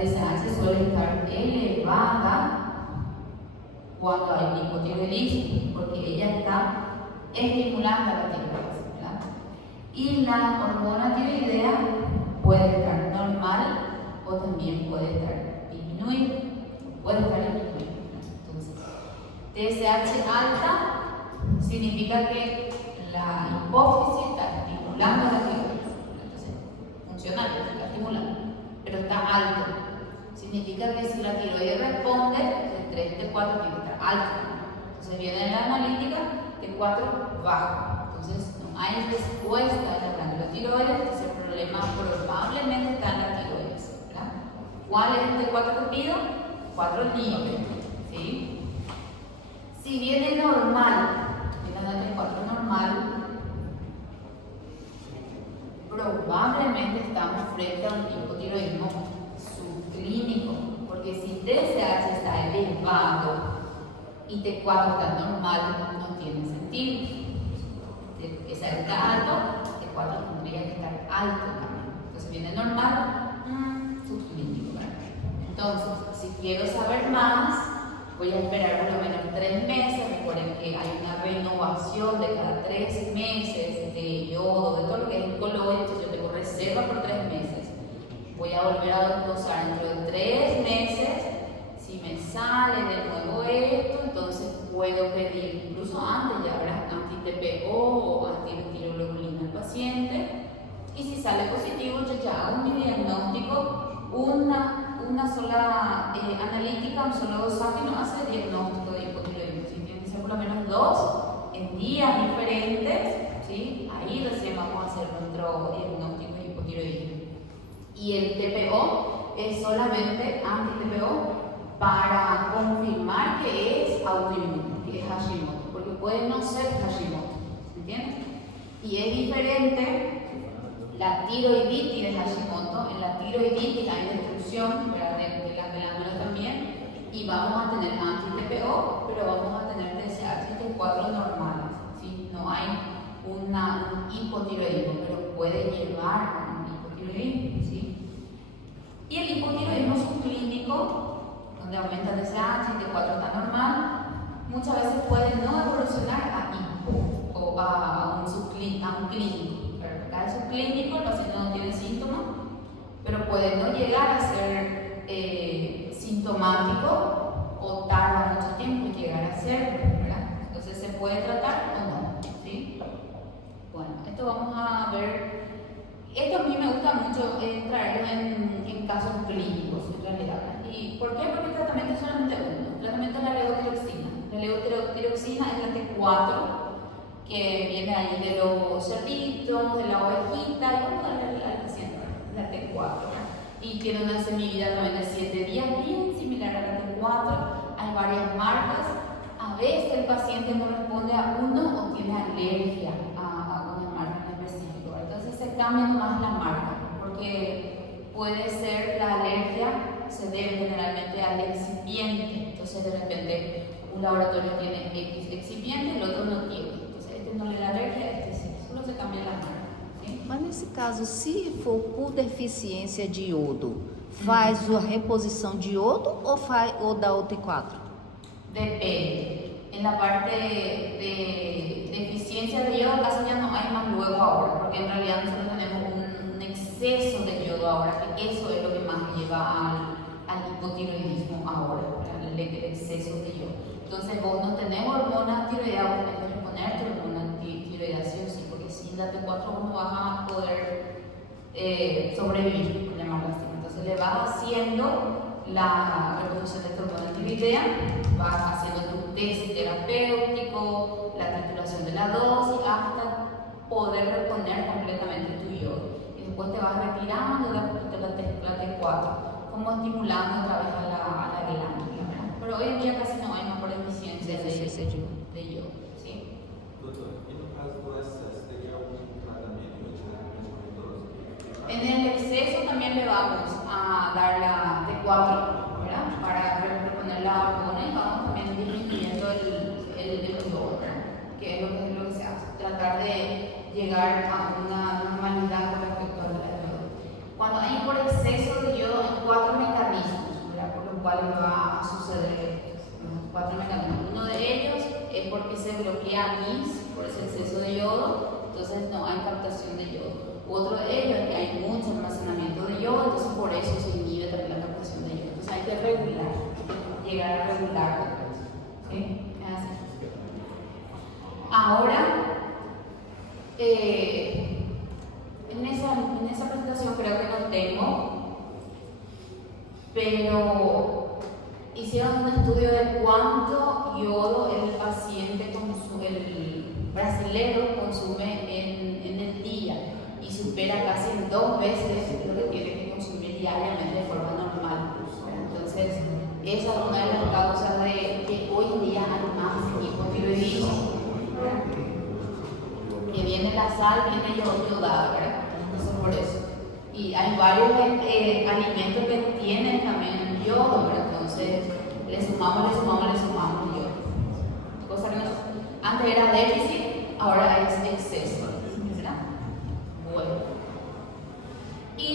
TSH suele estar elevada cuando hay hipotiroidismo, porque ella está estimulando la tiroides, ¿verdad? Y la hormona tiroidea puede estar normal o también puede estar disminuida, Entonces, TSH alta significa que la hipófisis está estimulando la tiroides. Entonces, funcional, está estimulando, pero está alto. Significa que si la tiroides responde, el 3 T4 tiene que estar alto. Entonces viene en la analítica, T4 bajo. Entonces no hay respuesta en la glándula tiroides, entonces el problema probablemente está en la tiroides, ¿verdad? ¿Cuál es el T4 que pido? 4 libre, ¿sí? Si viene normal, viene el T4 normal, probablemente estamos frente a un hipotiroidismo subclínico, porque si TSH está elevado y T4 está normal, no tiene sentido. TSH está alto, T4 tendría que estar alto también. Entonces viene normal, subclínico, ¿verdad? Entonces, si quiero saber más, voy a esperar por lo menos 3 meses. Recuerden que hay una renovación de cada 3 meses de yodo, de todo lo que es el coloide. Entonces yo tengo reserva por 3 meses. Voy a volver a dosar dentro de 3 meses. Si me sale de nuevo esto, entonces puedo pedir, incluso antes ya habrá anti-TPO o antiretiroglobulina al paciente. Y si sale positivo, yo ya hago mi diagnóstico, una sola analítica, un solo dosaje no hace el diagnóstico de hipotiroidismo. ¿Sí? Tiene que ser por lo menos 2 en días diferentes, ¿sí? Ahí recién vamos a hacer nuestro diagnóstico de hipotiroidismo. Y el TPO es solamente anti-TPO para confirmar que es autoinmune, que es Hashimoto, porque puede no ser Hashimoto, ¿entiendes? Y es diferente la tiroiditis de Hashimoto. En la tiroiditis hay destrucción de las glándulas también, y vamos a tener anti-TPO, pero vamos a tener TSH T4 normales, ¿sí? No hay un hipotiroidismo, pero puede llevar a un hipotiroidismo, ¿sí? Y el hipotiroidismo subclínico, donde aumenta el TSH y T4 está normal, muchas veces puede no evolucionar a hipo o a un clínico. Acá el subclínico, el paciente no tiene síntomas, pero puede no llegar a ser sintomático o tarda mucho tiempo en llegar a ser, ¿verdad? Entonces se puede tratar o no, ¿sí? Bueno, esto vamos a ver. Esto a mí me gusta mucho traerlo en casos clínicos, en realidad. ¿Y por qué? Porque el tratamiento es solamente uno. El tratamiento es la levotiroxina. La levotiroxina es la T4, que viene ahí de los cerditos, de la ovejita, y vamos a darle al paciente la T4. Y tiene una semivida también de 7 días, bien similar a la T4. Hay varias marcas. A veces el paciente no responde a uno o tiene alergia a una marca en específico. Entonces se cambia más la marca, porque puede ser la alergia, se debe generalmente al excipiente. Entonces de repente un laboratorio tiene X excipiente, el otro no tiene. Entonces este no le da alergia, este sí. Solo se cambia la marca. ¿Sí? Mas nesse caso, se for por deficiência de iodo, faz a reposição de iodo ou dá o T4? Depende. En la parte de deficiencia de yodo casi ya no hay más luego ahora, porque en realidad nosotros tenemos un exceso de yodo ahora, que eso es lo que más lleva al hipotiroidismo ahora, el exceso de yodo. Entonces vos no tenés hormona tiroidea, vos tenés que reponer tu hormona tiroidea sí o sí, porque sin la T4 vos no vas a poder sobrevivir, por llamarlo así. Entonces le vas haciendo la reposición de tu hormona tiroidea, vas haciendo tu test terapéutico, la titulación de la dosis, hasta poder reponer completamente tu yodo. Y después te vas retirando la T4, como estimulando otra vez a la glándula, ¿verdad? Pero hoy en día casi no hay más por deficiencia de yodo, ¿sí? Doutor, e no caso do exceso, teria algum tratamento medicamentoso? En el exceso también le vamos a dar la T4, ¿verdad? Para reponer la hormona, y vamos también disminuyendo el yodo, ¿verdad? Que es lo que se hace, tratar de llegar a una normalidad con respecto al yodo. Cuando hay por exceso de yodo, hay 4 mecanismos se bloquea MIS por ese exceso de yodo, entonces no hay captación de yodo. Otro de ellos es que hay mucho almacenamiento de yodo, entonces por eso se inhibe también la captación de yodo. Entonces hay que regular, llegar a regular otra vez. ¿Sí? Es así. Ahora, en esa presentación creo que no tengo, pero hicieron un estudio de cuánto yodo el paciente consume, el brasilero consume en el día y supera casi en 2 veces lo que tiene que consumir diariamente de forma normal. Entonces, esa es una de las causas de que hoy en día hay más hipotiroidismo. Que viene la sal, viene yodada, ¿verdad? Entonces, por eso. Y hay varios alimentos que tienen también yodo, ¿verdad? Entonces, le sumamos yodo. Cosa que antes era déficit, ahora es exceso, ¿verdad? Bueno. Y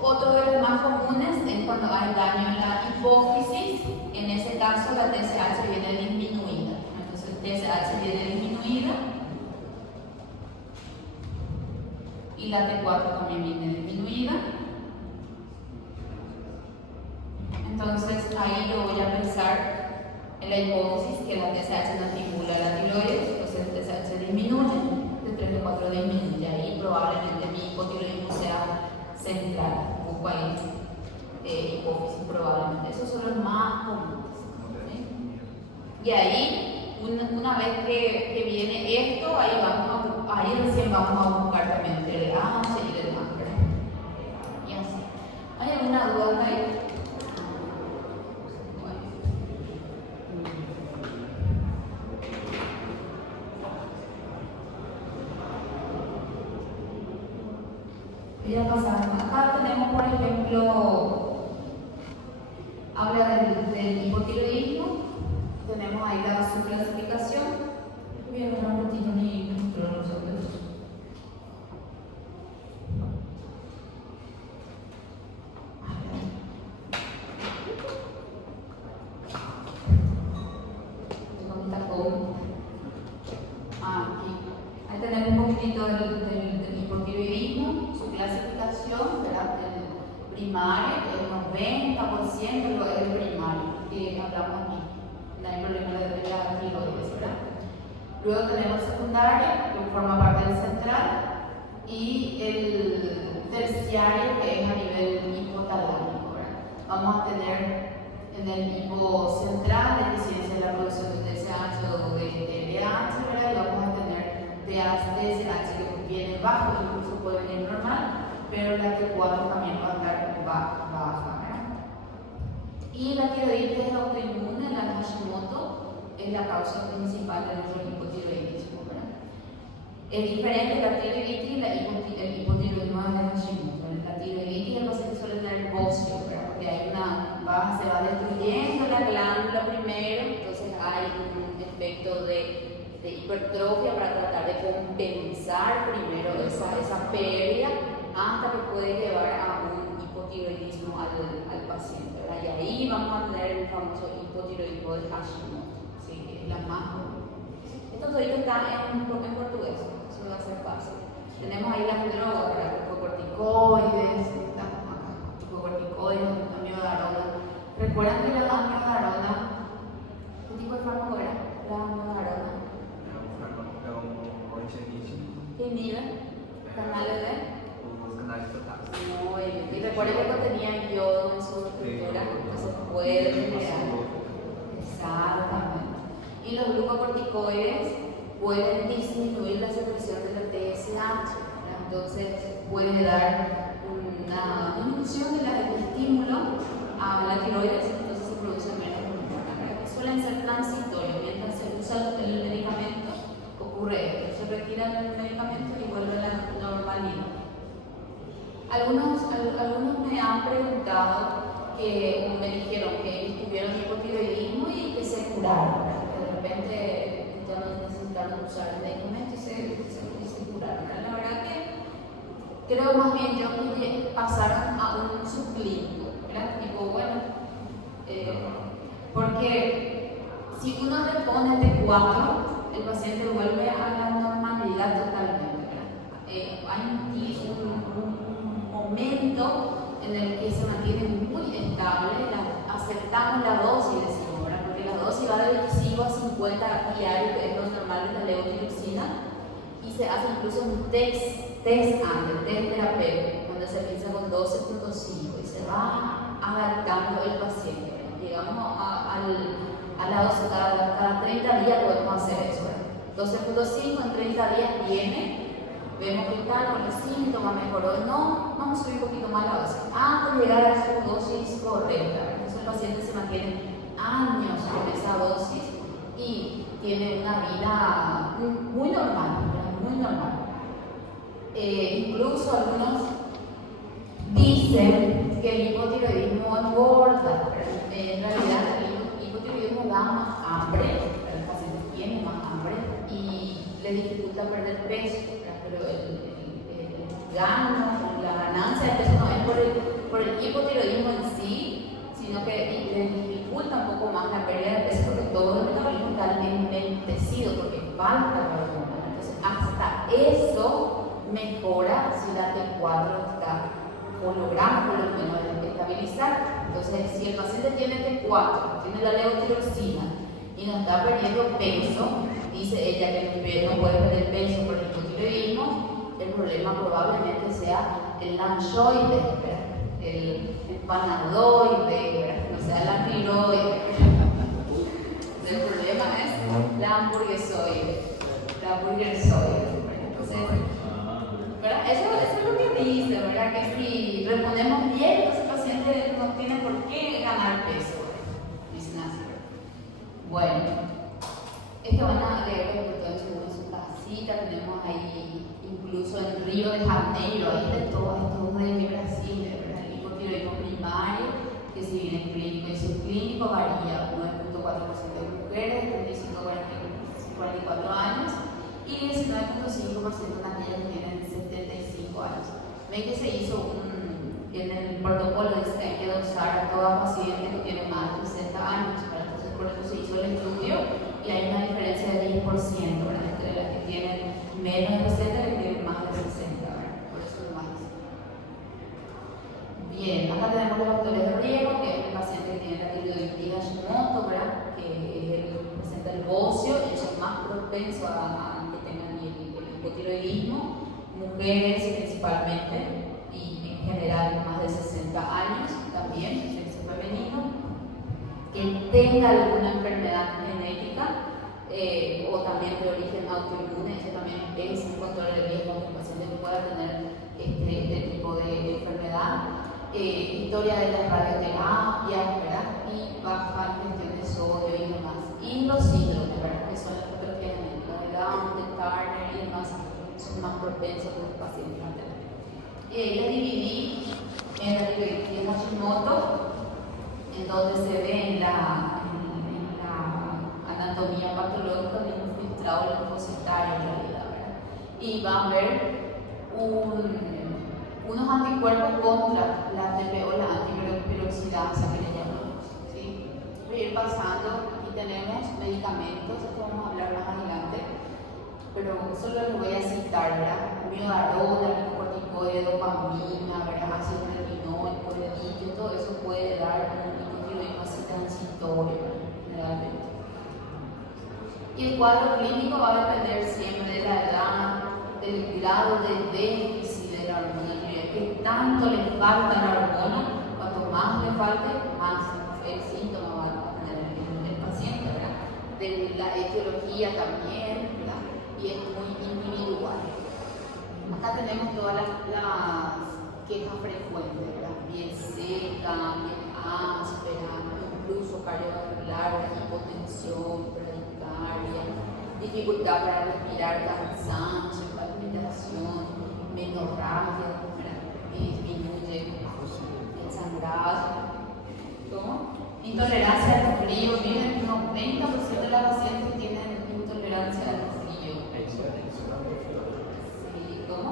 otro de los más comunes es cuando hay daño en la hipófisis. En ese caso, la TSH viene disminuida. Entonces, TSH viene disminuida. Y la T4 también viene disminuida. Entonces ahí yo voy a pensar en la hipófisis que la TSH no estimula la tiroides, entonces el TSH disminuye, de 3 a 4 disminuye, ahí probablemente mi hipotiroidismo sea central, busco ahí hipófisis probablemente, esos son los más comunes. ¿Sí? Y ahí, una vez que viene esto, ahí recién vamos a buscar también el H y el demás, ¿verdad? Y así. ¿Hay alguna duda ahí? Voy a pasar. Acá tenemos, por ejemplo, habla del hipotiroidismo. Tenemos ahí la subclasificación. Voy a agarrar un ratito mi control sobre eso. Aquí. Ahí tenemos un poquitito del hipotiroidismo, su clasificación, ¿verdad? El primario, el 90% es el primario, que hablamos aquí. No hay problema de la tiroides, ¿verdad? Luego tenemos el secundario, que forma parte del central, y el terciario, que es a nivel hipotalámico, ¿verdad? Vamos a tener en el hipocentral deficiencia de la producción de TSH o de TSH, ¿verdad? Y vamos a tener TSH que viene bajo, incluso puede venir normal, pero la T4 también va a estar baja, ¿verdad? Y la tiroiditis autoinmune, la Hashimoto, es la causa principal de nuestro hipotiroidismo, ¿verdad? Es diferente la tiroiditis y el hipotiroidismo de Hashimoto. La tiroiditis el paciente suele tener bocio, ¿verdad? Porque hay se va destruyendo la glándula primero, entonces hay un efecto de hipertrofia para tratar de compensar primero esa pérdida hasta que puede llevar a un hipotiroidismo al paciente, ¿verdad? Y ahí vamos a tener el famoso hipotiroidismo de Hashimoto, ¿sí? Que es la más común. Esto todavía está en portugués, eso va a ser fácil. Tenemos ahí las drogas, ¿verdad? Glucocorticoides, estamos acá, glucocorticoides, amiodarona. ¿Recuerdan que la amiodarona, qué tipo de fármaco era? La amiodarona. ¿Qué inhibe? ¿Canales de? Los canales potássicos. Muy bien. Y recuerden que contenía yodo en su estructura, entonces puede generar. Exactamente. Y los glucocorticoides pueden disminuir la secreción de la TSH, ¿verdad? Entonces puede dar una disminución del estímulo a la tiroides, entonces se produce menos hormona. Suelen ser transitorios, mientras se usa el medicamento ocurre esto, se retira el medicamento y vuelve a la normalidad. Algunos me han preguntado que me dijeron que ellos tuvieron hipotiroidismo y que se curaron, que de repente ya no necesitaron usar el medicamento y se curaron. La verdad que creo más bien yo que pasaron a un subclínico, ¿verdad? Tipo, bueno, porque Si uno le pone T4, el paciente vuelve a la normalidad totalmente, ¿verdad? Hay un momento en el que se mantiene muy estable, aceptamos la dosis, decimos, ¿verdad? Porque la dosis va de 25 a 50 diarios, que es lo normal de la levotiroxina, y se hace incluso un test antes, test terapéutico, donde se piensa con 12.5 y se va adaptando el paciente. Llegamos a la dosis cada 30 días podemos hacer eso. 12.5 en 30 días viene, vemos que tal, con los síntomas mejoró, no, vamos a subir un poquito más la dosis, hasta llegar a su dosis correcta. Entonces el paciente se mantiene años con esa dosis y tiene una vida muy normal, muy normal. Incluso algunos dicen que el hipotiroidismo engorda, pero en realidad el hipotiroidismo da más hambre, el paciente tiene más hambre y le dificulta perder peso, pero el gano, la ganancia de peso no es por el hipotiroidismo en sí, sino que le dificulta un poco más la pérdida de peso porque todo el metabolismo está enlentecido porque falta la hormona. Entonces hasta eso mejora si la T4 está, o logramos por lo menos estabilizar. Entonces, si el paciente tiene T4, tiene la levotiroxina y no está perdiendo peso, dice ella que no puede perder peso por el hipotiroidismo, el problema probablemente sea el lanchoide, el panadoide, no sea la tiroide. El problema es la hamburguesoide, la burgersoide. Entonces, ¿verdad? Eso es lo que dice, ¿verdad? Que si respondemos bien, entonces el paciente no tiene por qué ganar peso. Dicen así. Bueno, esto van a leer en su casita, tenemos ahí incluso en Río de Janeiro, ahí de todos estos de Brasil, ¿verdad? El hipotiroidismo primario, que si bien es clínico y subclínico, varía 9.4% de mujeres de 35 a 44 años y 19.5% de aquellas que tienen 75 años. Ven que se hizo en el protocolo dice que hay que dosar a toda paciente que tiene más de 60 años. Entonces, por eso se hizo el estudio y hay una diferencia de 10%, ¿verdad? Entre las que tienen menos de 60 y las que tienen más de 60, ¿verdad? Por eso es más. Bien, acá tenemos los factores de riesgo, que es el paciente que tiene la tiroiditis Hashimoto, ¿verdad? Que es el paciente del bocio, es el más propenso a que tengan el hipotiroidismo. Mujeres principalmente y en general más de 60 años también, sexo femenino, que tenga alguna enfermedad genética o también de origen autoinmune, eso también es un factor de riesgo que el paciente pueda tener este tipo de enfermedad. Historia de las radioterapias, ¿verdad? Y baja ingestión de sodio y demás. Y los síndromes, ¿verdad? Que son las patologías genéticas de Down, de Turner y demás, son más propensos a los pacientes a tener. La dividí en la tiroiditis Hashimoto, en donde se ve en la anatomía patológica de un filtrado linfocitario en realidad, ¿verdad? Y van a ver unos anticuerpos contra la ATP o la antiperoxidasa que le llamamos, ¿sí? Voy a ir pasando, aquí tenemos medicamentos, esto vamos a hablar más adelante, pero solo les voy a citar, ¿verdad? Miodarona, corticoide, dopamina, ¿verdad? Ácido retinóico, de litio, todo eso puede dar un hipotiroidismo así transitorio, generalmente. Y el cuadro clínico va a depender siempre de la edad, del grado de déficit de la hormona tiroides, que tanto le falta la hormona, cuanto más le falte, más el síntoma va a tener el paciente, ¿verdad? De la etiología también, ¿verdad? Y es muy individual. Acá tenemos todas las quejas frecuentes, ¿verdad? Piel seca, piel áspera, incluso cardiovascular, hipotensión, bradicardia, dificultad para respirar, cansancio, palpitación, menorragia, disminuye el sangrado. ¿Cómo? Intolerancia al frío. Miren, el 90% de las pacientes tienen intolerancia al frío. Sí, ¿cómo?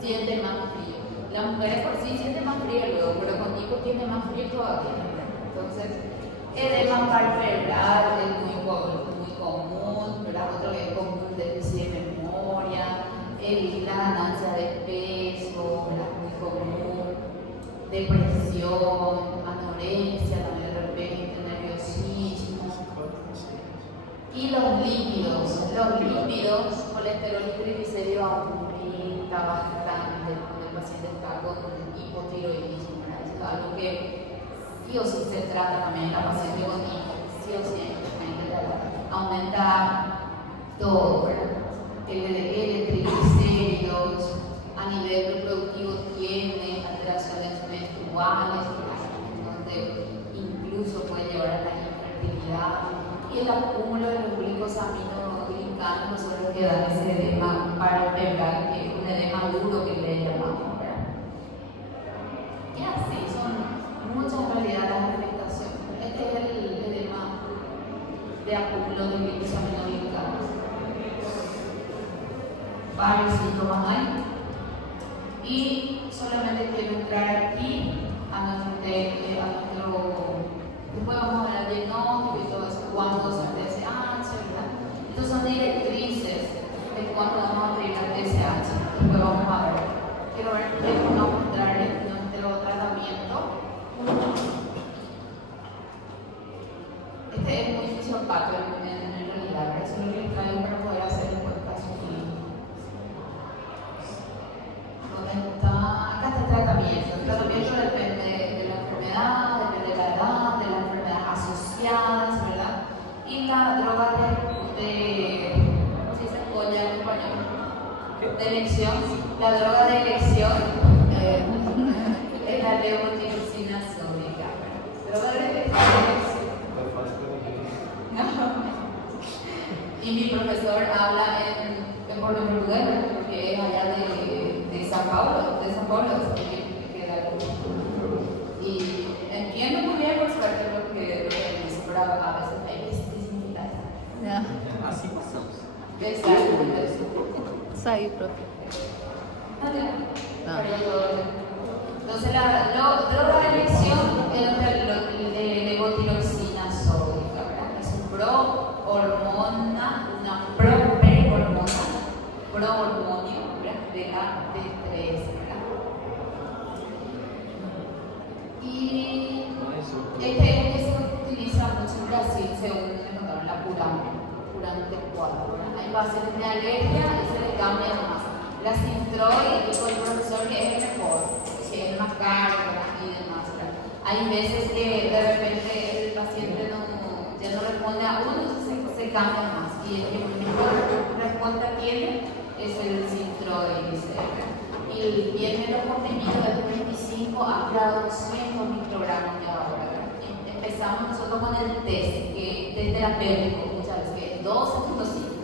Siente más frío. Las mujeres por sí sienten más frío luego, pero con hijos tiene más frío todavía. Entonces, edema palpebral es muy común, ¿verdad? Otro que es común, déficit de memoria, la ganancia de peso, ¿verdad? Muy común, depresión, anorexia, también de repente, nerviosismo. Y los lípidos, colesterol y triglicéridos aumenta bastante cuando el paciente está con hipotiroidismo, ¿verdad? Eso es algo que sí o sí se trata también en la paciente con hipo, sí o sí aumenta todo, ¿verdad? LDL, triglicéridos, a nivel reproductivo tiene alteraciones menstruales, donde incluso puede llevar a la infertilidad, y el acúmulo de los glicosaminoglicanos son los que dan ese edema palpebral, que es un edema duro que le llamamos, ¿verdad? Y así son muchas en realidad las afectaciones. Este es el edema de acúmulo de glicosaminoglicanos. Varios síntomas hay. Y solamente quiero entrar aquí a nuestro después vamos a ver el diagnóstico y todo eso, cuándo se hace TSH, ¿verdad? Estas son directrices de cuándo vamos a pedir la TSH. Después vamos a ver. Quiero ver qué vamos a mostrar en nuestro tratamiento. Este es muy fisiopato en realidad, eso es lo que les traigo para poder hacer el podcast. Acá está el tratamiento. El tratamiento depende de la enfermedad, depende de la edad, de las enfermedades asociadas, ¿verdad? Y la droga ¿cómo se dice? Colla en español. De elección. La droga de elección es la levotiroxina sódica. Droga de elección. Y mi profesor habla en portugués, porque es allá de San Paulo, y entiendo muy bien por suerte lo que dice, pero a veces hay dificultades. Así pasamos. Exacto. Saiu, profe. Entonces la droga de elección es la levotiroxina sódica, ¿verdad? Es un prohormona, una prohormonio, ¿verdad? De la D3, ¿verdad? Y este se utiliza mucho en Brasil, según me contaron, la Purante 4, ¿verdad? Hay pacientes de alergia y se le cambia nomás. La Sintroi, dijo el profesor, que es el mejor, que es más caro, ¿verdad? Y demás, ¿verdad? Hay veces que de repente el paciente ya no responde a uno, entonces se cambia más. Y el que mejor respuesta tiene es el Sintroi, dice, ¿verdad? Y vienen los comprimidos desde 25 hasta 200 microgramos ya ahora, ¿verdad? Empezamos nosotros con el test, que es terapéutico muchas veces, que es 12.5.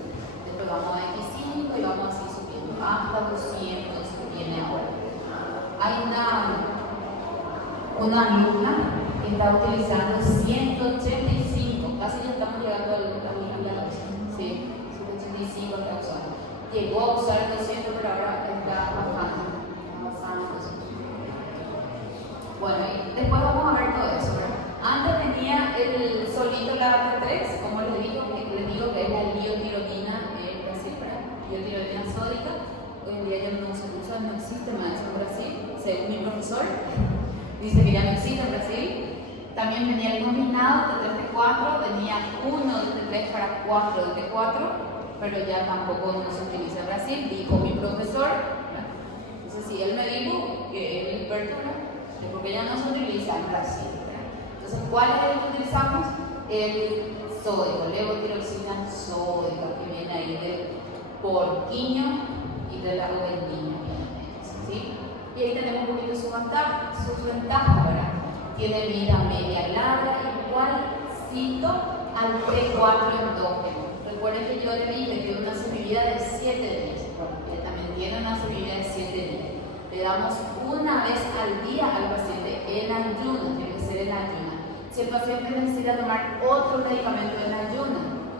Después vamos a 25 y vamos así subiendo hasta 200 que viene ahora. Hay una alumna que está utilizando 185, casi ya estamos llegando a la ¿sí? 185 está usando. Llegó a usar 200, pero ahora está bajando. Bueno, y después vamos a ver todo eso, ¿verdad? Antes tenía el solito la T3, como les digo que es la liotironina en Brasil, ¿verdad? Liotironina sódica. Hoy en día ya no se usa, no existe más en Brasil, según mi profesor. Dice que ya no existe en Brasil. También venía el combinado de T4, venía uno de T3 para 4 de T4, pero ya tampoco no se utiliza en Brasil, dijo mi profesor. Entonces, si él me dijo que es el experto, ¿no? Porque ya no se utiliza en Brasil, ¿verdad? Entonces, ¿cuál es el que utilizamos? El sódico, levotiroxina sódica, que viene ahí del porquiño y de la ovellina, ¿sí? Y ahí tenemos un poquito sus ventajas, ¿verdad? Tiene vida media larga, igualcito al T4 endógeno. Recuerden que yo le dije que tiene una semivida de 7 días. Bueno, él también tiene una semivida de 7 días. Le damos una vez al día al paciente en ayuno, tiene que ser en ayuno. Si el paciente necesita tomar otro medicamento en ayuno,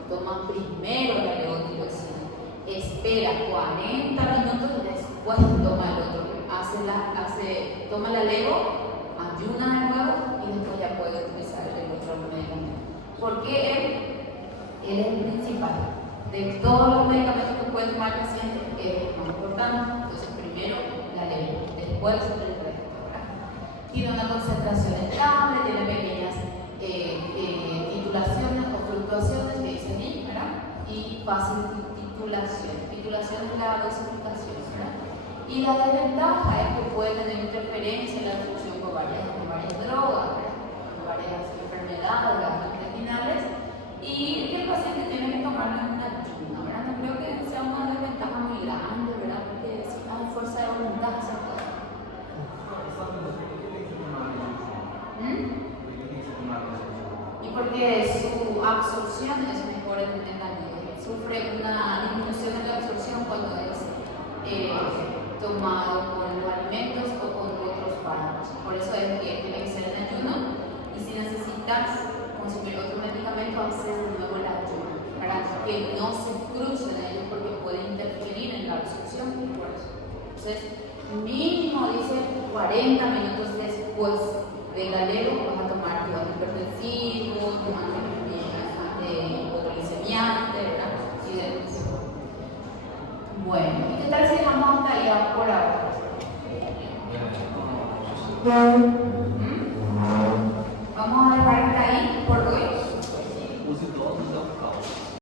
toma primero la levotiroxina, espera 40 minutos y después toma el otro. Toma la levo, ayuna de nuevo y después ya puede utilizar el otro medicamento. Porque él es el principal. De todos los medicamentos que puede tomar el paciente, es el más importante. Entonces, primero la ley, después el resto, ¿verdad? Tiene una concentración estable, tiene pequeñas titulaciones o fluctuaciones que dicen ahí, ¿verdad? Y fácil titulación. Titulación es la dosificación, ¿verdad? Y la desventaja es que puede tener interferencia en la absorción por varias drogas, ¿verdad? Por varias enfermedades gastrointestinales, y que el paciente tiene que tomarlo en una ayuna, ¿verdad? No creo que sea una desventaja muy grande, ¿verdad? Porque si hay fuerza de voluntad se puede. Y porque su absorción es mejor en la nieve. Sufre una disminución en la absorción cuando es tomado con los alimentos o con otros fármacos. Por eso es que tiene que ser en ayuno. Y si necesitas consumir otro medicamento, hacer de nuevo el ayuno, para que no se crucen ellos porque puede interferir en la absorción. Por eso. Entonces, mínimo dice 40 minutos después del galero vas a tomar tu antihipertensivo, tu antiglicemiante, ¿verdad? Y demás. Bueno, ¿y qué tal si dejamos hasta ahí por ahora?